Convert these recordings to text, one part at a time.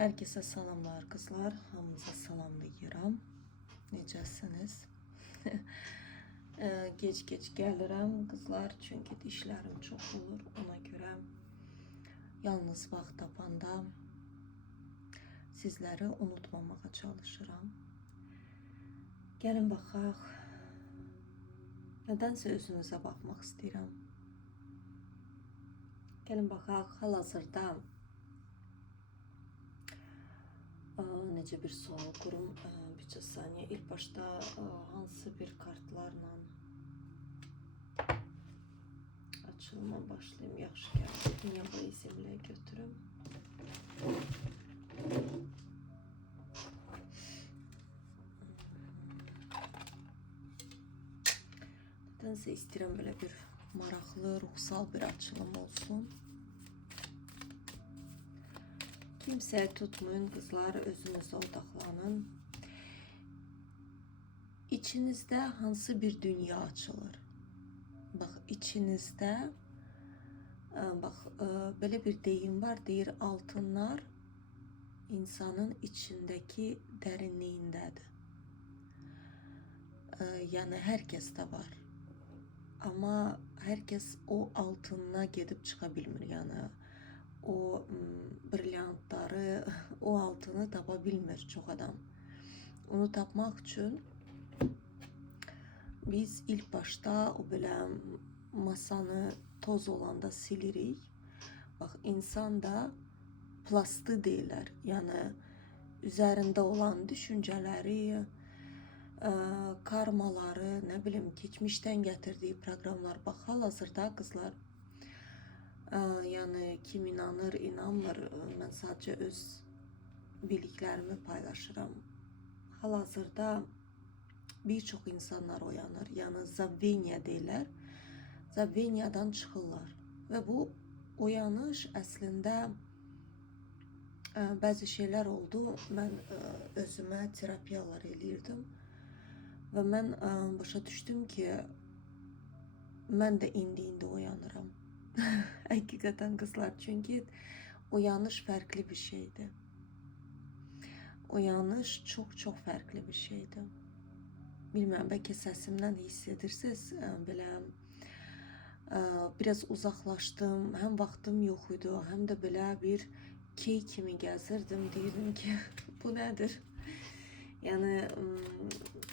Herkese salamlar kızlar. Hamınıza salamlayıram. Necəsiniz? Geç gəlirəm kızlar. Çünkü dişlerim çok olur. Ona göre yalnız vaxt tapanda sizləri unutmamağa çalışıram. Gəlin baxaq. Nədənsə özünüzə baxmaq istəyirəm. Gəlin baxaq hal-hazırda necə bir sual kurum. Bir saniye. İlk başta hansı bir kartlarla açılıma başlayayım. Yaxşı gəldi. Dünya izimlə götürüm. Nədənsə istəyirəm belə bir maraqlı, ruhsal bir açılım olsun. Kimseye tutmayın kızlar, özünüze odaklanın. İçinizde hansı bir dünya açılır? Bak içinizde böyle bir deyim var, deyir altınlar insanın içindeki derinliğindedir. Yani herkes de var. Ama herkes o altına gidip çıkabilmir. Yani o brilyantları, o altını tapa bilmir çok adam. Onu tapmak için biz ilk başta o böyle masanı toz olanda silirik. Bak insan da plastı değiller. Yani üzerinde olan düşünceleri, karmaları, ne bileyim geçmişten getirdiği programlar. Bak hal-hazırda kızlar, yani kim inanır, inanmır, mən sadəcə öz bildiklərimi paylaşıram. Hal-hazırda bir çox insanlar oyanır, yəni zabveniya deyirlər, zabveniyadan çıxırlar və bu oyanış əslində bəzi şeylər oldu. Mən özümə terapiyalar eləyirdim və mən başa düşdüm ki, mən də indi oyanıram. Hakikaten kızlar, çünkü uyanış farklı bir şeydi. Uyanış çok farklı bir şeydi. Bilmem, belki sesimden hissedirsiniz. Böyle biraz uzaklaştım. Hem vaktim yokuydu, hem de böyle bir key kimi gezirdim. Dedim ki bu nedir? Yani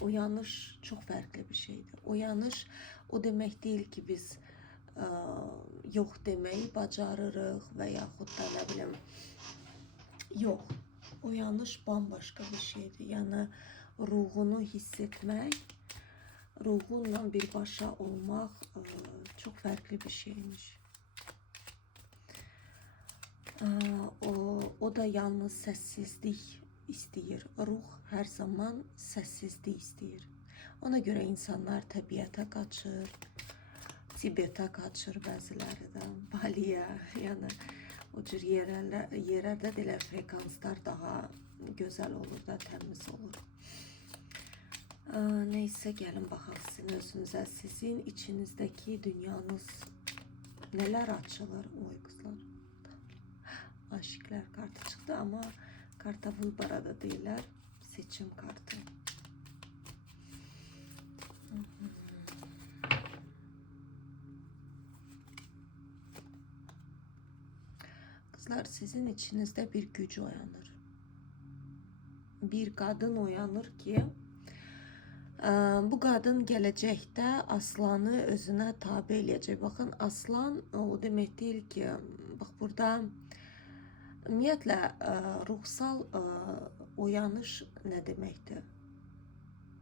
uyanış çok farklı bir şeydi. Uyanış o demek değil ki biz yox demeyi bacarırıq və yaxud da nə bilim, yox. Uyanış bambaşqa bir şeydir. Yəni ruhunu hiss etmək, ruhunla birbaşa olmaq çox fərqli bir şeymiş. O da yalnız səssizlik istəyir. Ruh hər zaman səssizlik istəyir. Ona görə insanlar təbiətə qaçır, Tibet'e kaçır bəziləri də, Baliyə, yəni o cür yerlərdə belə frekanslar daha gözəl olur da, təmiz olur. Neyse, gəlin baxaq sizin özünüzə, sizin içinizdeki dünyanız neler açılır? Oy kızlar, aşıklar kartı çıktı ama karta Vılbara'da değiller, seçim kartı. Kızlar, sizin içinizde bir güç uyanır. Bir kadın uyanır ki bu kadın gelecekte aslanı özüne tabi eləyəcək. Bakın, aslan o demek değil ki, bak burada ümumiyyətlə ruhsal uyanış ne demektir?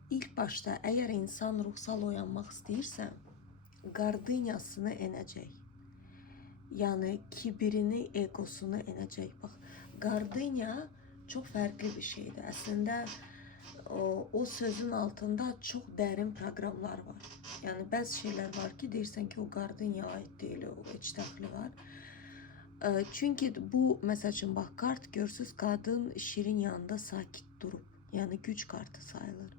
İlk başta eğer insan ruhsal uyanmak istəyirsə, qardinyasını enəcək. Yani kibirini, egosunu enecek. Bak, gardinya çok farklı bir şeydi. Aslında o sözün altında çok derin programlar var. Yani bazı şeyler var ki dersen ki o gardinya ait değil, o içdəxli var. Çünkü bu mesela için bak, kart görsüz kadın şirin yanında sakit durup, yani güç kartı sayılır.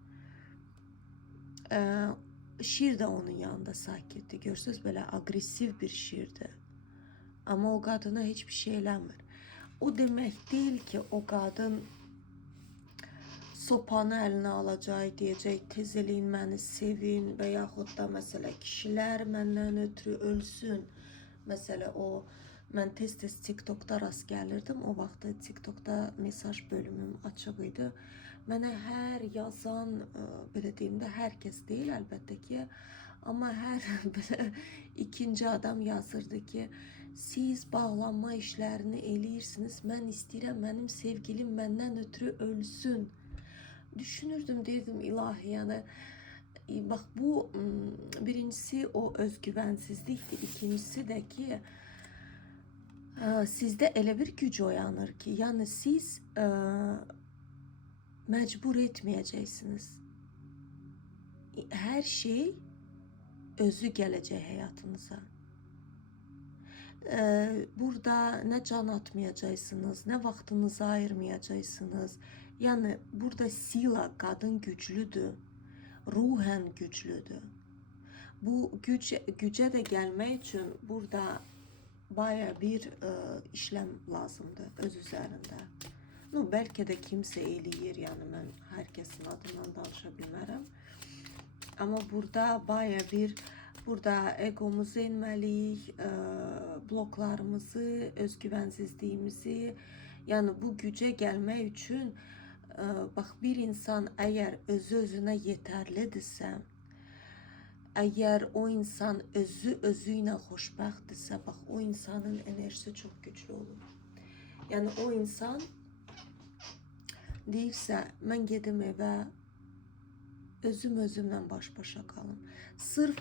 Şir de onun yanında sakitti. Görsüz böyle agresif bir şirdi. Ama o kadına hiçbir şey eləmir. o demek değil ki o kadın sopanı eline alacak, diyecek tezeleyin beni sevin ve yaxud da mesela kişiler məndən ötürü ölsün. Mesela o mən tez-tez TikTok'da rast gəlirdim. O vaxtı TikTok'da mesaj bölümüm açıq idi. Mənə hər yazan, belə deyim də, hər kəs deyil əlbəttə ki, amma hər belə ikinci adam yazırdı ki, siz bağlanma işlərini eləyirsiniz, mən istəyirəm mənim sevgilim məndən ötürü ölsün. Düşünürdüm, deyirdim ilahi, yani bak bu birincisi o özgüvensizlikdir. İkincisi de ki sizde elə bir güc oyanır ki, yani siz mecbur etmeyeceksiniz. Her şey özü gelecek hayatınıza. Burada ne can atmayacaksınız, ne vaxtınızı ayırmayacaksınız. Yani burada sila, kadın güçlüdür, ruhen güçlüdür. Bu güce de gelmek için burada baya bir işlem lazımdır öz üzerinde. No, belki de kimse eləyir, yani ben herkesin adından danışa bilmərəm. Ama burada baya bir, burada egomuzu enməliyik, bloklarımızı, özgüvensizliğimizi, yani bu güce gelmek için bak, bir insan eğer özü-özünə yeterlidirsə, eğer o insan özü-özüylə xoşbəxtdirsə, bak o insanın enerjisi çok güçlü olur. Yani o insan deyirsə, mən gedim evə, özümlə baş-başa qalım. Sırf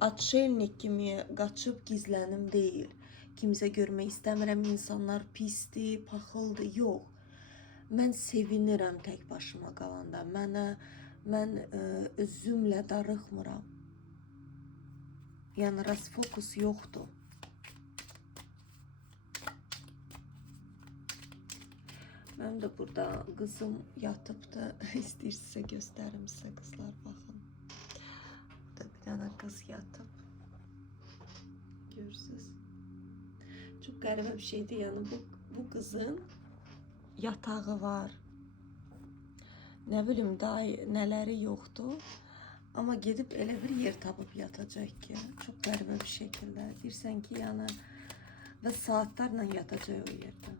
atşelnik kimi qaçıb gizlənim deyil. Kimsə görmək istəmirəm, insanlar pisdir, paxıldır, yox. Mən sevinirəm tək başıma qalanda. Mən özümlə darıxmıram. Yəni rasfokus yoxdur. Mənim də burada qızım yatıbdı. İstəyirsinizsə göstərim sizə qızlar, baxın. Burada bir dənə qız yatıb. Görürsünüz. Çok qəribə bir şeydir. Yəni bu qızın yatağı var. Ne bileyim daha neleri yoktu. Ama gidip elə bir yer tapıp yatacak ki. Çok qəribə bir şekilde. Deyirsən ki, yani ve saatlerle yatacak o yerde.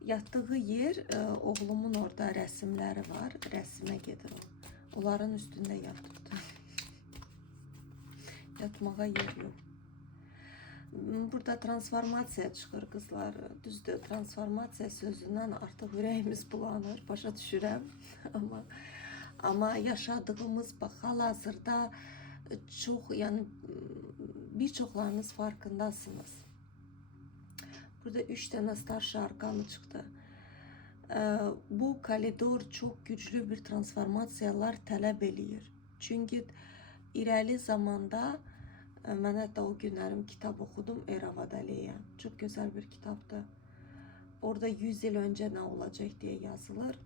Yattığı yer, oğlumun orada resimleri var. Resime gedir o. Onların üstünde yatıbdı. Yatmağa yer yok. Burada transformasiya çıxır qızlar. Düzdür, transformasiya sözündən artıq ürəyimiz bulanır, başa düşürəm. amma yaşadığımız bax, hal-hazırda çox, yəni bir çoxlarınız farkındasınız. Burada 3 tane starşi arkanı çıxdı. Bu koridor çok güçlü bir transformasiyalar tələb eləyir. Çünki irəli zamanda mən hətta o günlərim kitab oxudum, Era Vadaliya. Çok güzel bir kitaptı. Orada 100 yıl önce ne olacak diye yazılır.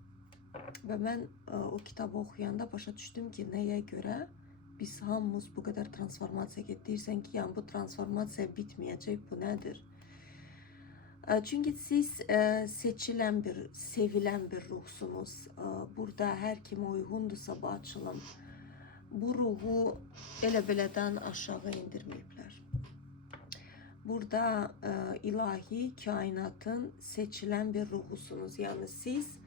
Ve ben o kitabı oxuyanda başa düşdüm ki, nəyə görə biz hamımız bu kadar transformasiya gedirsən ki, yani bu transformasiya bitməyəcək, bu nədir? Çünkü siz seçilən bir, sevilen bir ruhsunuz. Burada her kim uyğundursa bu açılım, bu ruhu elə belədən aşağı indirməyiblər. Burada ilahi kainatın seçilen bir ruhusunuz. Yani siz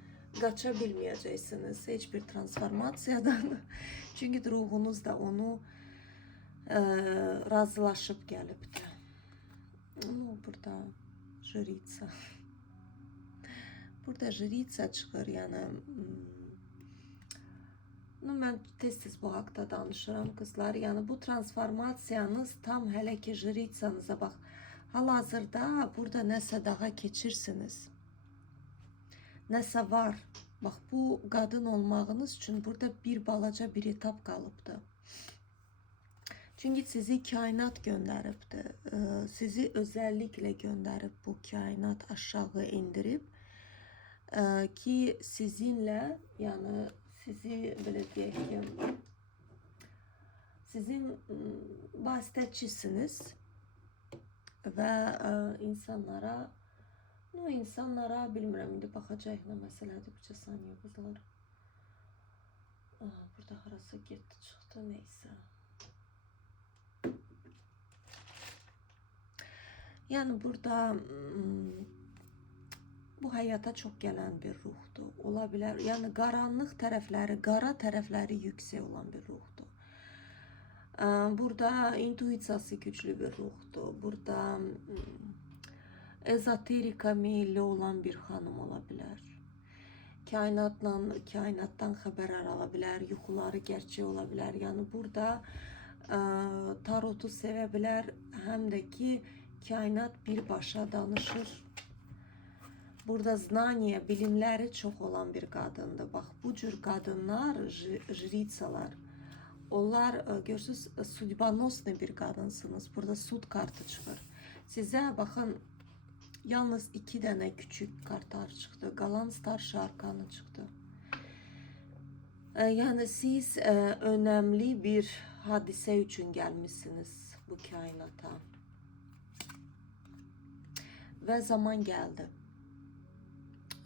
qaça bilməyəcəksiniz heç bir transformasiyadan. Çünkü ruhunuz da onu razılaşıb gəlibdir. Burada jriца. Burada jriца çıxır, yəni mən tez-tez bu haqda danışıram qızlar. Yəni bu transformasiyanız tam hələ ki jricanıza bax. Hal-hazırda burada nəsə daha keçirsiniz. Nəsə var. Bax, bu qadın olmağınız üçün burada bir balaca bir etap qalıbdır. Çünkü sizi kainat gönderipti. Sizi özellikle gönderip bu kainat aşağı indirip ki sizinle, yani sizi böyle diyeyim ki, sizin vasıtaçısınız. və insanlara, bilmirəm, indi baxacaq nə məsələdir, bircə saniyə qızlar. Burada harasa getdi, çıxdı, neysə. Yəni burada bu həyata çox gələn bir ruhdur. Ola bilər, yəni qaranlıq tərəfləri, qara tərəfləri yüksək olan bir ruhdur. Burada intuisiyası güclü bir ruhdur. Burada ezoterika meyilli olan bir xanım ola bilər. Kainatdan xəbərlər ala bilər, yuxuları gerçək ola bilər. Yəni burada tarotu sevə bilər, həm də ki kainat birbaşa danışır. Burada znaniya, bilimləri çox olan bir qadındır. Bax, bu cür qadınlar, jritsalar, onlar, görürsünüz, sudbanosni bir qadınsınız. Burada sud kartı çıxır. Sizə, baxın, yalnız 2 dənə küçük kartlar çıxdı. Qalan starşı arkanı çıxdı. Yəni siz önəmli bir hadisə üçün gəlmişsiniz bu kainata. Və zaman gəldi.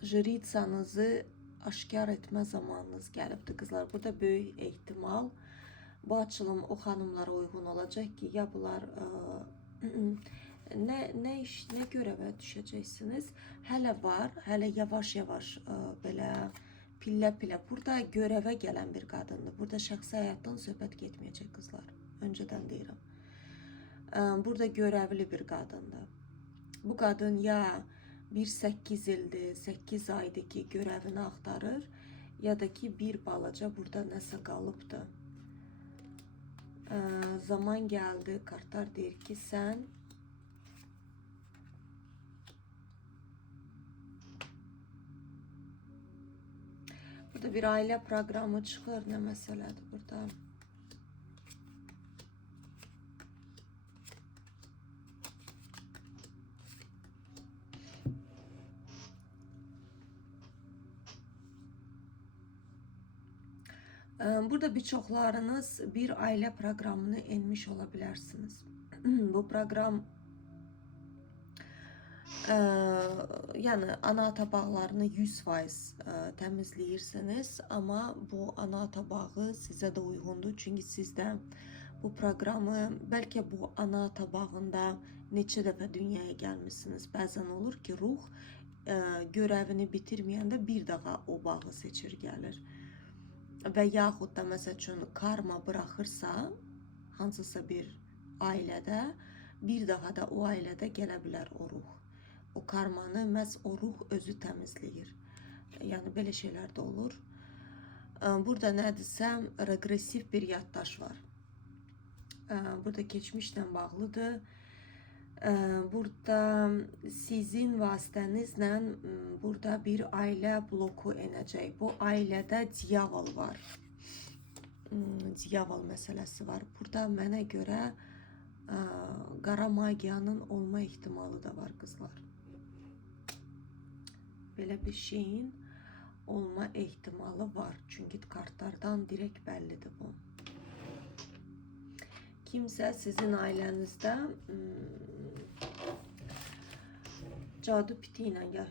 Jritsanızı aşkar etmə zamanınız gəlibdir qızlar. Burada böyük ehtimal bu açılım o xanımlara uyğun olacaq ki, ya bunlar nə görəvə düşəcəksiniz. Hələ var, hələ yavaş-yavaş belə pillə-pillə. Burada görəvə gələn bir qadındır. Burada şəxsi həyatdan söhbət getməyəcək qızlar. Öncədən deyirəm. Burada görəvli bir qadındır. Bu qadın ya 8 ildir, 8 aydır ki görəvini axtarır, ya da ki bir balaca burada nəsə qalıbdır. Zaman gəldi, kartlar deyir ki sən burada bir ailə proqramı çıxır, nə məsələdir burada? Burada birçoklarınız bir ailə proqramını enmiş ola bilərsiniz. Bu proqram yəni ana-ata bağlarını 100% təmizləyirsiniz, amma bu ana-ata bağı sizə də uyğundur. Çünki sizdə bu proqramı, bəlkə bu ana-ata bağında neçə dəfə dünyaya gəlmişsiniz. Bəzən olur ki, ruh görəvini bitirməyəndə bir daha o bağı seçir gəlir. Və yaxud da məsəl üçün karma bıraxırsa hansısa bir ailədə, bir daha da o ailədə gələ bilər o ruh. O karmanı məhz o ruh özü təmizləyir. Yəni belə şeylər də olur. Burada nədirsə regresiv bir yaddaş var. Burada keçmişlə bağlıdır. Burada sizin vasitənizlə burada bir ailə bloku enəcək. Bu ailədə diyavol var. Diyavol məsələsi var. Burada mənə görə qara magiyanın olma ehtimalı da var qızlar. Belə bir şeyin olma ehtimalı var. Çünki kartlardan direkt bəllidir bu. Kimsə sizin ailənizdə cadu piti ilə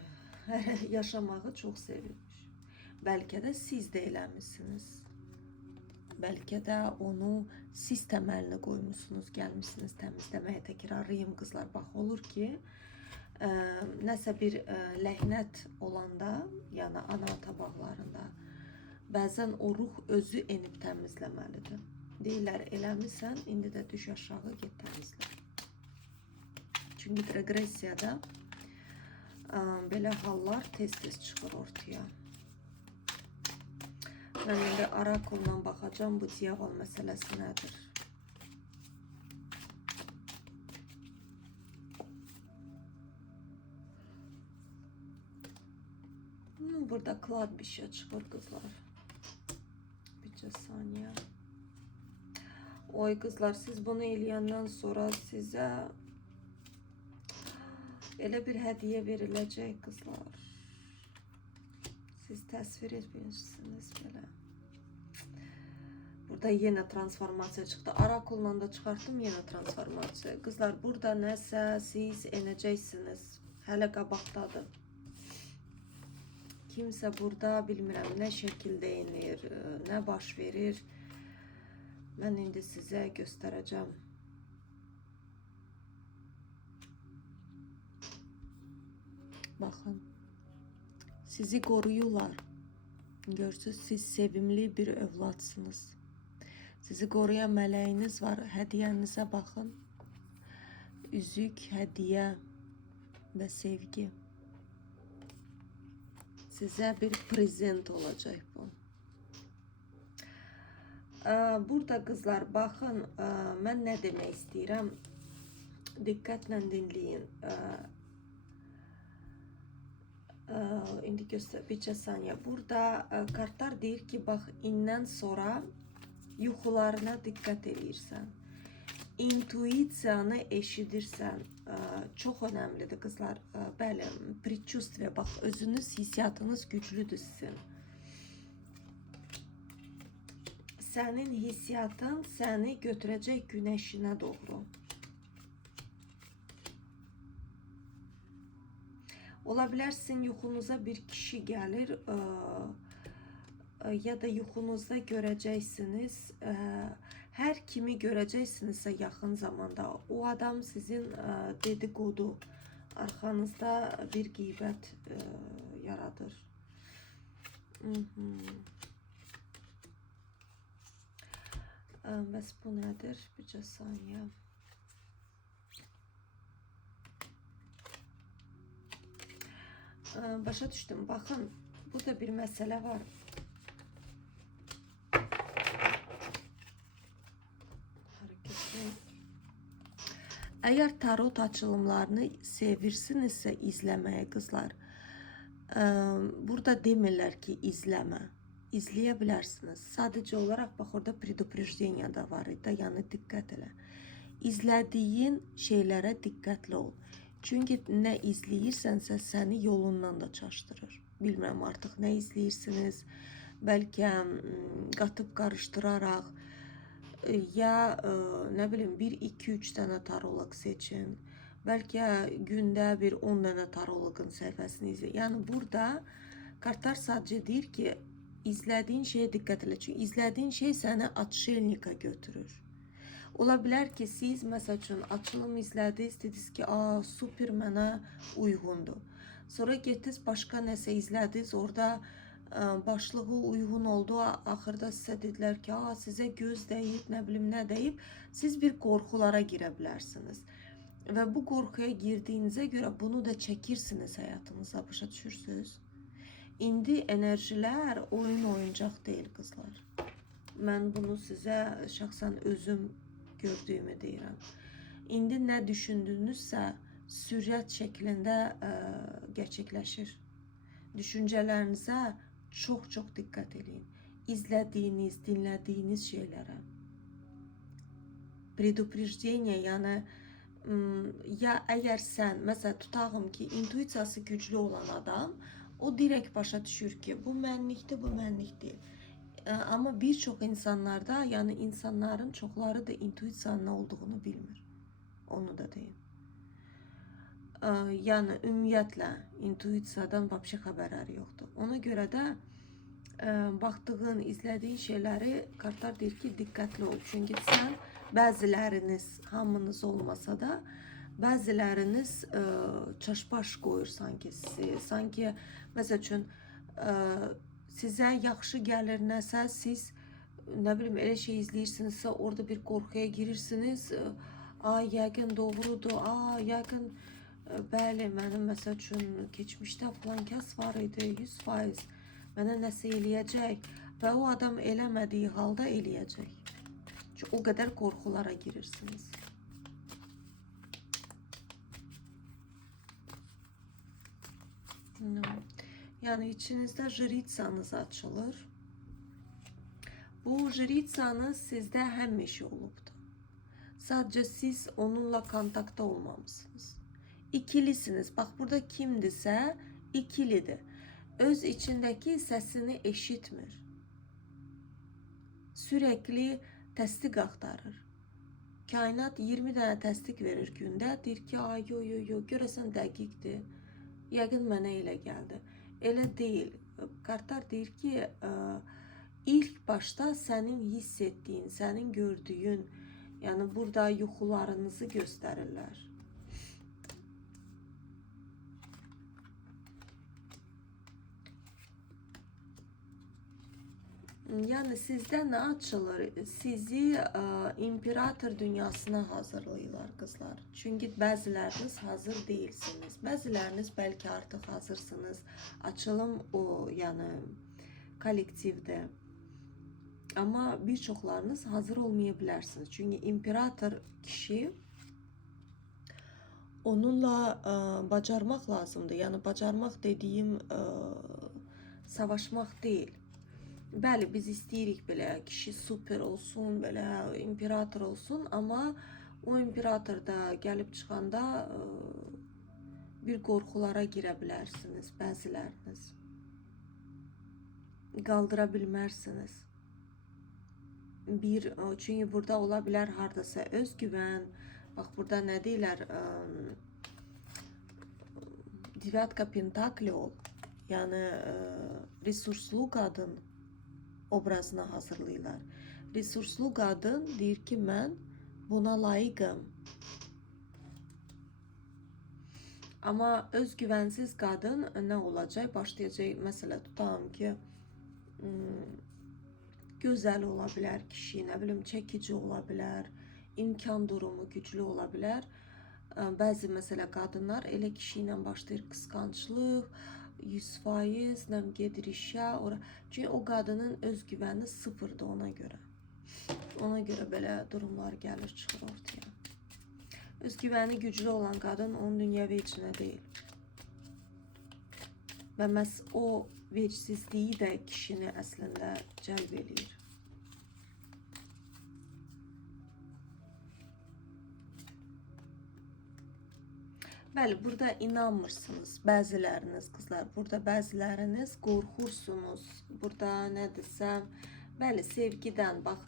yaşamağı çox sevirmiş. Bəlkə də siz də eləmişsiniz. Bəlkə də onu siz təməlini qoymuşsunuz, gəlmişsiniz təmizləməyə. Təkrarlayım qızlar, bax olur ki, nəsə bir ləhnət olanda, yəni ana-ata bağlarında, bəzən o ruh özü enib təmizləməlidir. Deyirlər, eləmirsən, indi də düş aşağı, get təmizlə. Çünki regresiyada belə hallar tez-tez çıxır ortaya. Mən indi orakuldan baxacağım, bu diyavol məsələsi nədir? Burada klad bir şey çıxır qızlar. Bircə saniyə. Oy qızlar, siz bunu eləyəndən sonra sizə elə bir hədiyyə veriləcək qızlar. Siz təsvir etmirsiniz belə. Burada yine transformasiya çıxdı. Arakulla da çıxartdım, yine transformasiya. Kızlar, burada nəsə siz enəcəksiniz. Hələ qabaqdadır. Kimsə burada bilmirəm nə şəkildə enir, nə baş verir. Mən indi sizə göstərəcəm. Baxın. Sizi qoruyurlar. Görürsünüz, siz sevimli bir övladsınız. Sizi qoruyan mələyiniz var. Hədiyyənizə baxın. Üzük, hədiyyə və sevgi. Sizə bir prezent olacaq bu. Burada qızlar, baxın, mən nə demək istəyirəm. Diqqətlə dinləyin. İndi göster, bircə saniyə. Burada kartlar deyir ki, bax, indən sonra yuxularına diqqət edirsən. İntuisiyanı eşidirsən. Çox önəmlidir qızlar. Bəli, предчувствие, bax, özünüz, hissiyatınız güclüdür sizin. Sənin hissiyatın səni götürəcək günəşinə doğru. Ola bilər sizin yuxunuza bir kişi gəlir ya da yuxunuzda görəcəksiniz. Hər kimi görəcəksinizsə yaxın zamanda o adam sizin dedikodu, arxanızda bir qeybət yaradır. Bəs bu nədir? Bircə saniyə. Başa düşdüm. Baxın, burada bir məsələ var. Əgər tarot açılımlarını sevirsinizsə izləməyə qızlar, burada demirlər ki, izləmə. İzləyə bilərsiniz. Sadəcə olaraq, bax, orada предупреждение da var idi, yəni diqqət elə. İzlədiyin şeylərə diqqətli ol. Çünki nə izləyirsənsə səni yolundan da çaşdırır. Bilmirəm artıq nə izləyirsiniz. Bəlkə qatıb qarışdıraraq ya nə bilim 1-2-3 dənə tarolog seçin. Bəlkə gündə bir 10 dənə tarologun səhifəsini izləyin. Yəni burada kartlar sadəcə deyir ki, izlədiyin şeyə diqqət elə. Çünki izlədiyin şey səni atşelnika götürür. Ola bilər ki, siz məsəl üçün açılım izlədiniz, dediniz ki, super mənə uyğundur. Sonra getdiniz başqa nəsə izlədiniz, orada başlığı uyğun oldu, axırda sizə dedilər ki, sizə göz dəyib, nə bilim nə dəyib, siz bir qorxulara girə bilərsiniz. Və bu qorxuya girdiyinizə görə bunu da çəkirsiniz həyatınıza, başa düşürsünüz. İndi enerjilər oyuncaq deyil qızlar. Mən bunu sizə şəxsən özüm gördüyümü deyirəm. İndi nə düşündüyünüzsə sürət şəklində gerçəkləşir. Düşüncələrinizə çox diqqət edin. İzlədiyiniz, dinlədiyiniz şeylərə. Предупреждение, yəni ya əgər sən, məsələn, tutağım ki, intuisiyası güclü olan adam, o direkt başa düşür ki, bu mənlikdir, bu mənlik deyil. Ama birçok insanlarda, yani insanların çoxları da intuisiyanın nə olduğunu bilmir. Onu da deyim. Yəni ümumiyyətlə intuisiyadan vəbşə xəbərləri yoxdur. Ona görə də baxdığın, izlədiyin şeyləri kartlar deyir ki, diqqətli ol. Çünki sən bəziləriniz, hamınız olmasa da, bəziləriniz çaşbaş qoyur sanki sizi. Sanki, məsəl üçün, sizə yaxşı gəlir nəsə, siz nə bilim elə şey izləyirsinizsə, orada bir qorxuya girirsiniz. Yəqin doğrudur, yəqin bəli, mənim məsəl üçün keçmişdə falan kəs var idi, 100%. Mənə nəsə eləyəcək və o adam eləmədiyi halda eləyəcək. Çünki o qədər qorxulara girirsiniz. Yani içinizde jritsanız açılır. Bu jritsanız sizdə həmişə olubdu. Sadəcə siz onunla kontakta olmamışsınız. İkilisiniz. Bax, burada kimdirsə ikilidir. Öz içindəki səsini eşitmir. Sürekli təsdiq axtarır. Kainat 20 dənə təsdiq verir gündə. Deyir ki, ay yo, görəsən dəqiqdir. Yəqin mənə elə gəldi. Elə deyil. Kartlar deyir ki, ilk başta sənin hiss etdiyin, sənin gördüyün, yəni burada yuxularınızı göstərirlər. Yani sizdə nə açılır? Sizi imperator dünyasına hazırlayırlar qızlar. Çünki bəziləriniz hazır değilsiniz. Bəziləriniz bəlkə artıq hazırsınız. Açılım o, yəni kollektivdə. Amma bir çoxlarınız hazır olmaya bilərsiniz. Çünki imperator kişi, onunla bacarmaq lazımdır. Yəni bacarmaq dediyim savaşmaq deyil. Bəli, biz istəyirik belə kişi super olsun, belə imperator olsun, amma o imperator da gəlib çıxanda bir qorxulara girə bilərsiniz bəziləriniz. Qaldıra bilmərsiniz. Çünki burada ola bilər hardasa özgüvən. Bax, burada nə deyirlər? Devatka pentakli ol. Yəni resurslu qadın obrazına hazırlayırlar. Resurslu qadın deyir ki, mən buna layiqəm. Amma özgüvənsiz qadın nə olacaq? Başlayacaq, məsələ tutalım ki, gözəl ola bilər kişi, nə bilim, çəkici ola bilər, imkan durumu güclü ola bilər. Bəzi məsələ qadınlar elə kişi ilə başlayır, qısqanclıq, 100%, nəm gedir işə. Çünki o qadının özgüvəni sıfırdır ona görə. Ona görə belə durumlar gəlir, çıxır ortaya. Özgüvəni güclü olan qadın onun dünyəvi içinə deyil. Və məhz o vecsizliyi də kişini əslində cəlb eləyir. Bəli, burada inanmırsınız bəziləriniz qızlar. Burada bəziləriniz qorxursunuz. Burada nə desəm, bəli, sevgidən. Bax,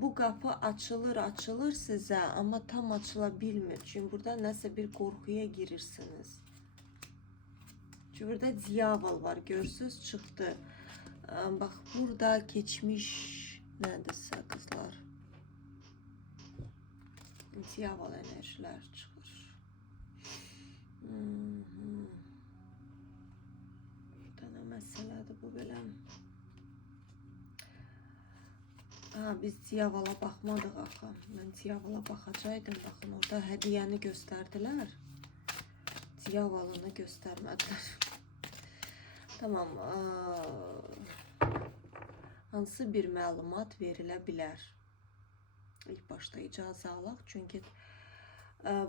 bu qapı açılır sizə, amma tam açıla bilmir. Çünki burada nəsə bir qorxuya girirsiniz. Çünki burada diyavol var, görürsünüz, çıxdı. Bax, burada keçmiş nədirsə qızlar. Diyavol enerjilər çıxır. Burada nə məsələdir bu belə? Biz diyavola baxmadıq axı. Mən diyavola baxacaqdım. Baxın, orada hədiyyəni göstərdilər. Diyavolunu göstərmədilər. Tamam. Hansı bir məlumat verilə bilər? İlk başda icazə alaq. Çünki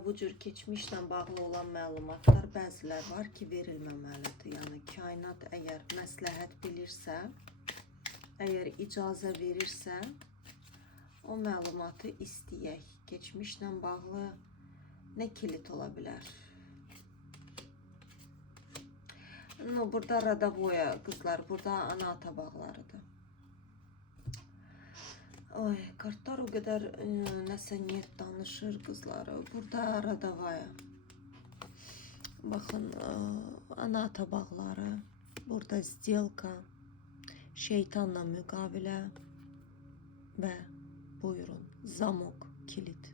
bu cür keçmişlə bağlı olan məlumatlar bəzilər var ki, verilməməlidir. Yəni kainat əgər məsləhət bilirsə, əgər icazə verirsə, o məlumatı istəyək. Keçmişlə bağlı nə kilit ola bilər? Burada radavoya qızlar, burada ana-ata bağlarıdır. Ay, kartlar o qədər nəsə niyet danışır qızları. Burada radavaya. Baxın, ana-ata bağları. Burada сделка, şeytanla müqavilə və buyurun, zamok, kilit.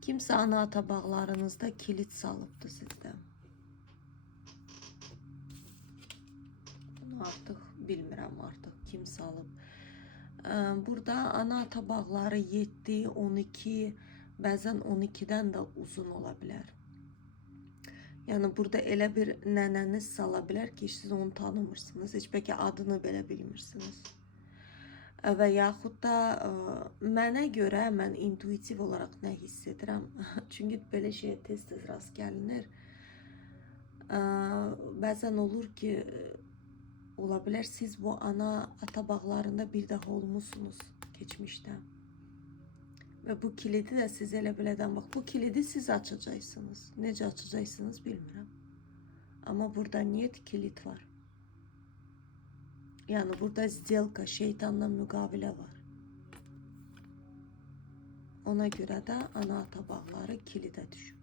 Kimsə ana-ata bağlarınızda kilit salıbdır sizdə. Bunu artıq bilmirəm, artıq kim salıb. Burada ana-ata bağları 7, 12, bəzən 12-dən də uzun ola bilər. Yəni burada elə bir nənəniz sala bilər ki, siz onu tanımırsınız, heç bəlkə adını belə bilmirsiniz. Və yaxud da mənə görə mən intuitiv olaraq nə hiss edirəm? Çünki belə şeyə tez-tez rast gəlinir. Bəzən olur ki, ola bilər siz bu ana-ata bağlarında bir daha olmuşsunuz keçmişdə. Və bu kilidi də siz elə belədən, bax, bu kilidi siz açacaqsınız. Necə açacaqsınız bilmirəm. Amma burada niyet kilit var. Yani burada сделка, şeytanla müqavilə var. Ona görə də ana tabaqları kilidə düşüb.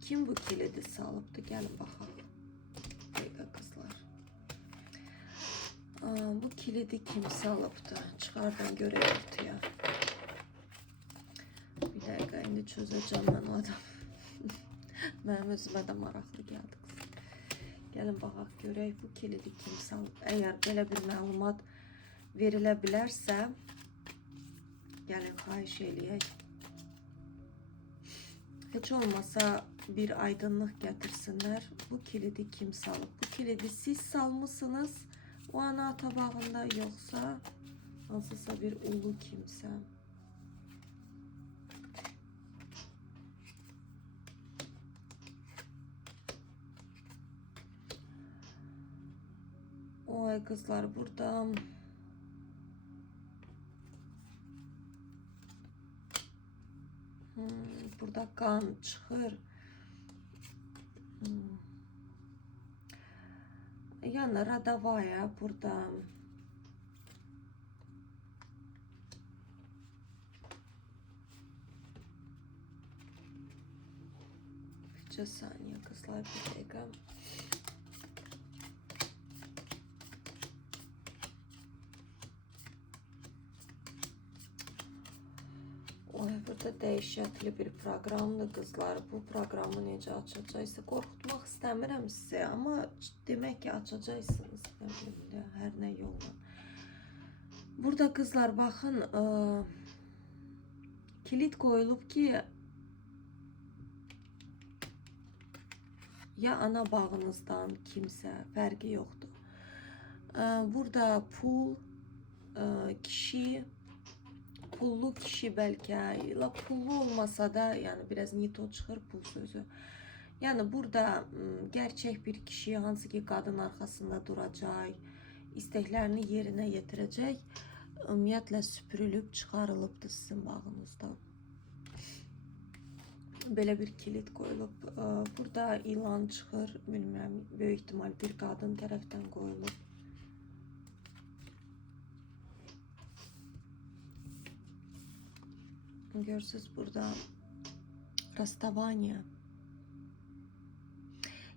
Kim bu kilidi salıbdı? Gəlin baxaq. Dəqiqə qızlar. Bu kilidi kim salıbdı? Çıxardan görək ortaya. Bir dəqiqə, indi çözəcəm mən o adam. Mənim özümə də maraqlı gəldi. Gəlin baxaq, görək bu kilidi kim salıb. Əgər belə bir məlumat verilə bilərsə, gəlin xahiş eləyək. Heç olmasa bir aydınlıq gətirsinlər. Bu kilidi kim salıb? Bu kilidi siz salmışsınız o ana tabağında, yoxsa hansısa bir ulu kimsə? Oy kızlar, burada burada kan çıxır. Yani Radavaya burada bir saniye kızlar, bir dakika. Burada dəhşətli bir proqramdır qızlar. Bu proqramı necə açacaqsa, qorxutmaq istəmirəm sizə, amma demək ki açacaqsınız. Hər nə yolla. Burada qızlar baxın, kilit qoyulub ki, ya ana bağınızdan kimsə, fərqi yoxdur. Burada pul, kişi, pullu kişi belki, pullu olmasa da yani biraz nito çıxır pul sözü. Yani burada gerçek bir kişi, hansı ki qadın arxasında duracaq, isteklerini yerine yetirəcək, ümumiyyətlə süpürülüb çıxarılıbdır sizin bağınızdan. Belə bir kilit qoyulub. Burada ilan çıxır, bilmirəm, böyük ihtimal bir qadın tərəfdən qoyulub. Görürsünüz burada расставание.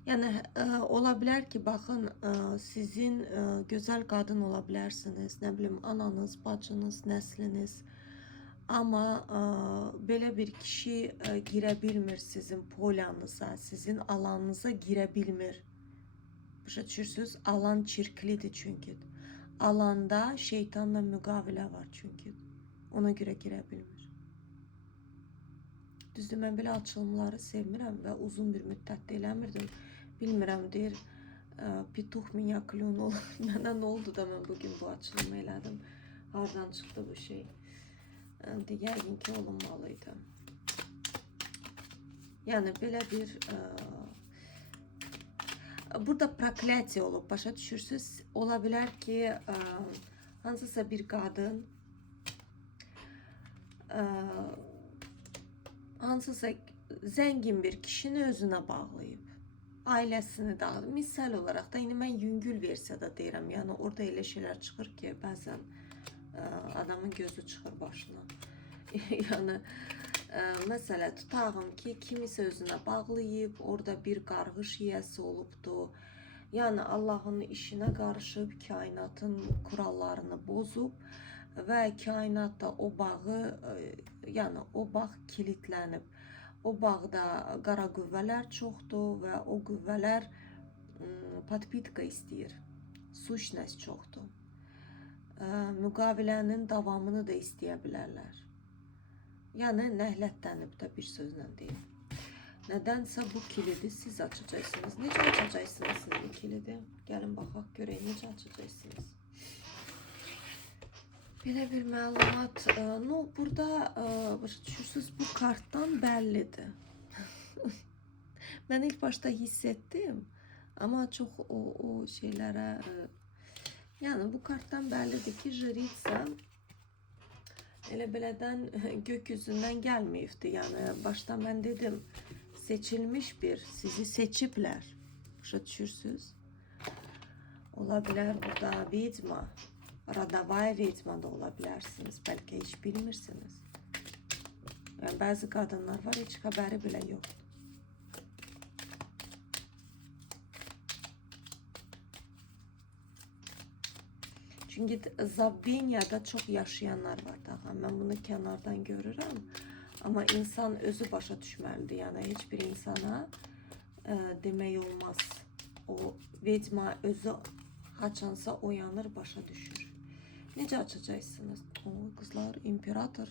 Yani olabilir ki bakın sizin güzel kadın olabilirsiniz, ne bileyim ananız, bacınız, nəsliniz. Ama böyle bir kişi girebilmir sizin polyanıza, sizin alanınıza girebilmir. Başa düşürsünüz, alan çirklidir çünkü. Alanda şeytanla müqavilə var çünkü. Ona göre girebilmir. Düzdür, mən belə açılımları sevmirəm və uzun bir müddətdə eləmirdim. Bilmirəm, deyir, pituh minya klyon olur. Mənə nə oldu da mən bugün bu açılımı elədim. Hardan çıxdı bu şey? Yəqin ki, olunmalıydı. Yəni, belə bir... Burada proklatiya olub, başa düşürsünüz. Ola bilər ki, hansısa bir qadın hansısa zengin bir kişini özüne bağlayıb, ailesini dağılıb. Misal olarak da, yine mən yüngül versiyada deyirəm, yani orada elə şeyler çıxır ki, bəzən adamın gözü çıxır başına. Yani məsələ tutağım ki, kimisi özünə bağlayıb, orada bir qarğış yiyəsi olubdu. Yani Allah'ın işine qarışıb, kainatın kurallarını bozub və kainatda o bağı, yani o bağ kilitlənib. O bağda qara qüvvələr çoxdur və o qüvvələr podpitka istəyir. Suşnəs çoxdur. Müqavilənin davamını da istəyə bilərlər. Yəni nəhlətlənib də, bir sözlə deyim. Nədənsə bu kilidi siz açacaqsınız. Necə açacaqsınız siz bu kilidi? Gəlin baxaq, görək necə açacaqsınız. Belə bir məlumat, burada düşürsünüz, bu kartdan bəllidir. Mən ilk başta hiss ettim, amma çox o şeylərə, yəni bu kartdan bəllidir ki, Jritsa elə belədən gökyüzündən gəlməyibdi. Yəni başta mən dedim, seçilmiş bir, sizi seçiblər. Başa düşürsünüz? Olabilir burada vedma, radavaya vedma da olabilirsiniz. Belki hiç bilmirsiniz. Yani bazı kadınlar var, hiç haberi bile yok. Çünkü Zabbinya'da çok yaşayanlar var daha. Ben bunu kenardan görürüm. Ama insan özü başa düşmelidir. Yani hiçbir insana demək olmaz. O vedma özü haçansa uyanır, başa düşür. Necə açacaksınız? O kızlar, imperator.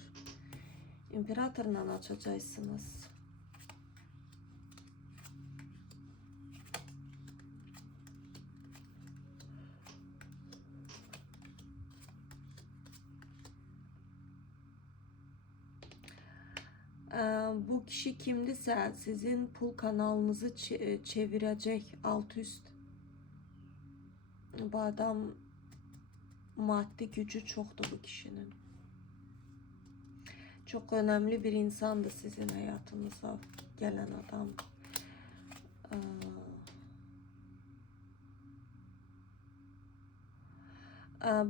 İmperatorla açacaksınız. Bu kişi kimdisə sizin pul kanalınızı çevirecek alt üst. Bu adam maddi gücü çoktu bu kişinin. Çok önemli bir insandı sizin hayatınıza gelen adam.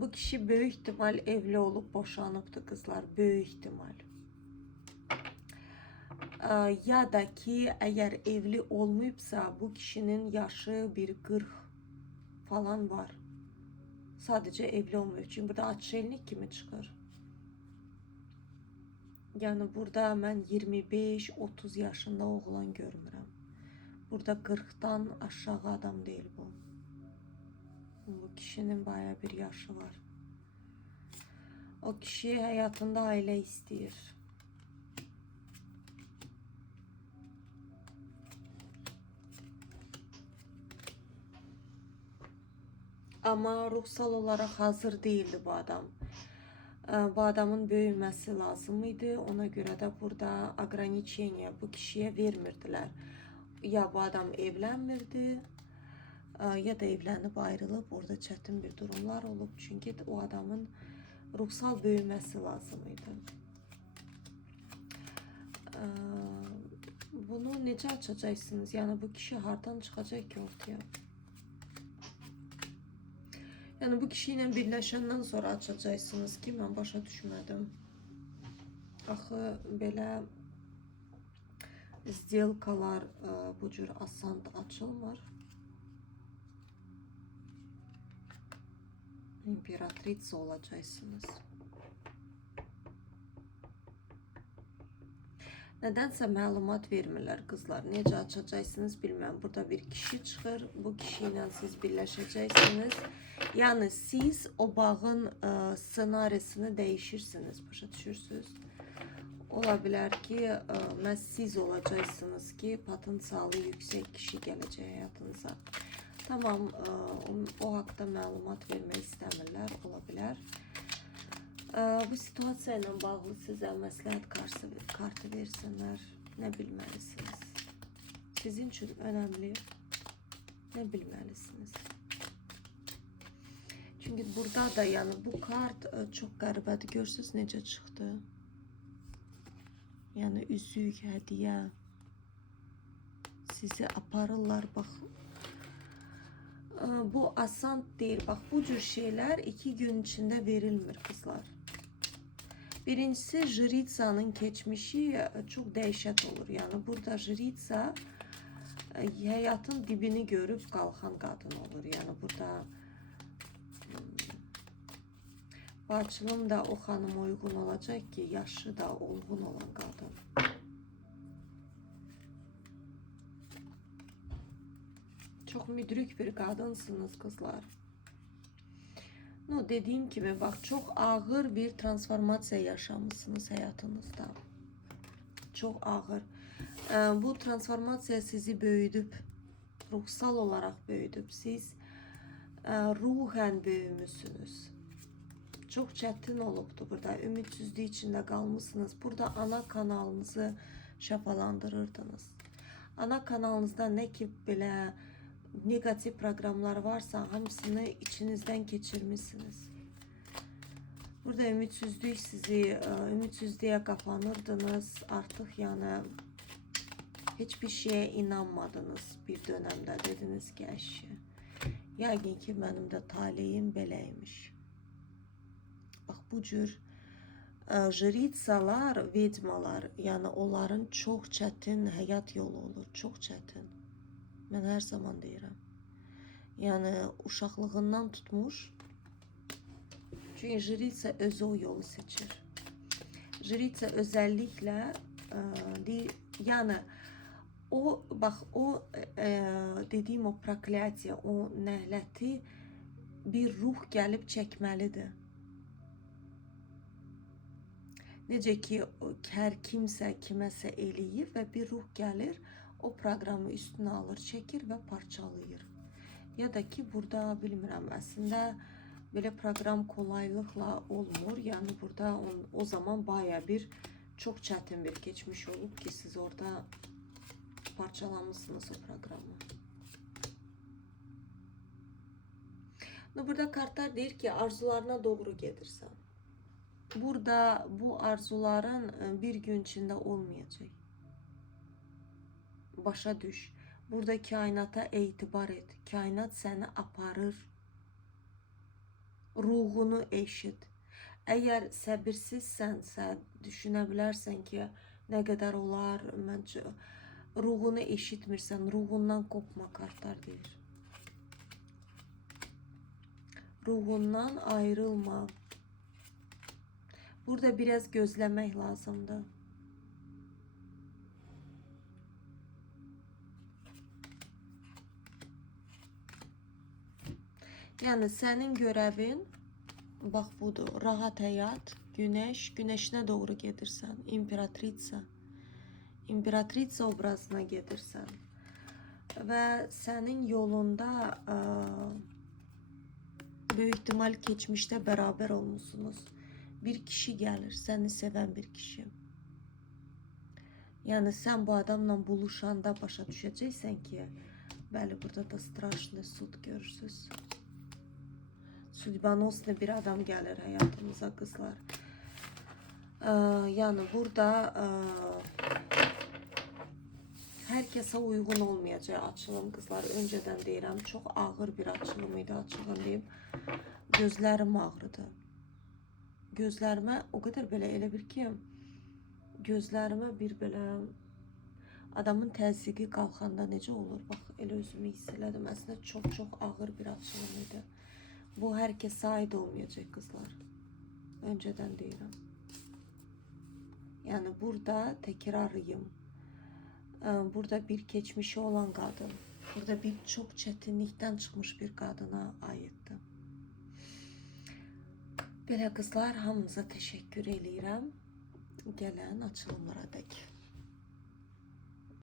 Bu kişi büyük ihtimal evli olup boşanıptı kızlar. Büyük ihtimal. Ya da ki eğer evli olmayıpsa bu kişinin yaşı bir 40 falan var. Sadece evli olmuyor. Çünkü burada atşellik kimi çıkar. Yani burada ben 25-30 yaşında oğlan görmürəm. Burada 40'tan aşağı adam değil bu. Bu kişinin bayağı bir yaşı var. O kişi hayatında aile istəyir. Ama ruhsal olarak hazır değildi bu adam. Bu adamın büyümesi lazımydı. Ona göre de burada ограничения bu kişiye vermirdiler. Ya bu adam evlenmirdi ya da evlenip ayrılıp orada çetin bir durumlar olup. Çünkü o adamın ruhsal büyümesi lazımydı. Bunu necə açacaksınız? Yani bu kişi hardan çıkacak ki ortaya? Yani bu kişiyle birleşenden sonra açacaksınız ki ben başa düşmedim. Axı belə сделкалар bu cür asan açılmır. İmperatriца olacaksınız. Nedense məlumat vermirlər kızlar. Necə açacaksınız bilmem. Burada bir kişi çıxır. Bu kişiyle siz birleşeceksiniz. Yani siz o bağın senaryosunu değişirsiniz. Başa düşürsünüz. Olabilir ki siz olacaksınız ki potansiyeli yüksek kişi gelecek hayatınıza. Tamam, o hakkında məlumat vermək istəmirlər, olabilir. Bu situasiya ilə bağlı sizə məsləhət kartı versinlər. Ne bilməlisiniz? Sizin için önemli. Ne bilməlisiniz? Çünkü burada da yani bu kart çok qəribədir. Görürsünüz necə çıxdı? Yani üzük, hediye. Sizi aparırlar bak. Bu asan değil. Bak bu cür şeyler 2 gün içinde verilmir kızlar. Birincisi Jritsa'nın geçmişi çok dehşet olur. Yani burada Jritsa hayatın dibini görüp kalkan kadın olur. Yani burada bu açılım da o hanıma uygun olacak ki yaşı da olgun olan kadın. Çok müdrik bir kadınsınız kızlar. No, dediğim gibi bak çok ağır bir transformasyon yaşamışsınız hayatınızda. Çok ağır. Bu transformasyon sizi büyüdüp, ruhsal olarak büyüdüp, siz ruhen büyümüşsünüz. Çok çetin olubdu burada. Ümitsizliği içinde kalmışsınız. Burada ana kanalınızı şapalandırırdınız. Ana kanalınızda ne ki bile negatif programlar varsa hamısını içinizden geçirmişsiniz. Burada ümitsizlik sizi, ümitsizliğe kapanırdınız. Artık yani Hiçbir şeye inanmadınız bir dönemde. Dediniz ki eşi. Yəqin ki, mənim də taleyim beləymiş. Bax, bu cür jritsalar, vedmalar, yəni onların çox çətin həyat yolu olur. Çox çətin. Mən hər zaman deyirəm. Yəni, uşaqlığından tutmuş. Çünki jritsa özü o yolu seçir. Jritsa özellikle yani o bak o dediğim o proklatiya, o nəhləti bir ruh gəlib çəkməlidir. Necə ki hər kimsə kiməsə eləyir və bir ruh gəlir, o proqramı üstünə alır, çəkir və parçalayır. Ya da ki burada bilmirəm, əslində belə proqram kolaylıqla olmur. Yəni burada o zaman baya bir çok çətin bir geçmiş olub ki siz orada parçalamışsınız o proqramı. Burada kartlar deyir ki arzularına doğru gedirsən. Burada bu arzuların bir gün içinde olmayacak. Başa düş. Burada kainata etibar et. Kainat səni aparır. Ruhunu eşit. Eğer səbirsizsənsə, düşünə bilərsən ki, nə qədər olar, məncə ruhunu eşitmirsən, ruhundan kopma kartlar deyir. Ruhundan ayrılma. Burada biraz gözlemek lazımdır. Yani senin görevin bak budur. Rahat hayat, güneş, güneşine doğru gedirsən. İmperatriça. İmperatriça obrazına gedirsən. Ve senin yolunda büyük ihtimal geçmişte beraber olmuşsunuz. Bir kişi gelir, seni seven bir kişi. Yani sen bu adamla buluşanda başa düşəcəksən ki, bəli, burada da straşlı sud görürsünüz. Судьбоносный bir adam gelir hayatımıza kızlar. Yani burada herkese uygun olmayacak açılım kızlar. Önceden deyirəm, çok ağır bir açılım idi, açılım deyim. Gözlerim ağrıdı. Gözlerime o kadar böyle elə bir ki, gözlerime bir böyle adamın təzyiqi qalxanda necə olur? Bax, elə özümü hiss elədim. Əslində çok ağır bir açılım idi. Bu herkese ait olmayacak kızlar. Önceden deyirəm. Yani burada tekrarıyım. Burada bir geçmişi olan kadın. Burada bir çok çetinlikten çıkmış bir kadına aittir. Belə qızlar, hamınıza təşəkkür eləyirəm gələn açılımlara dək.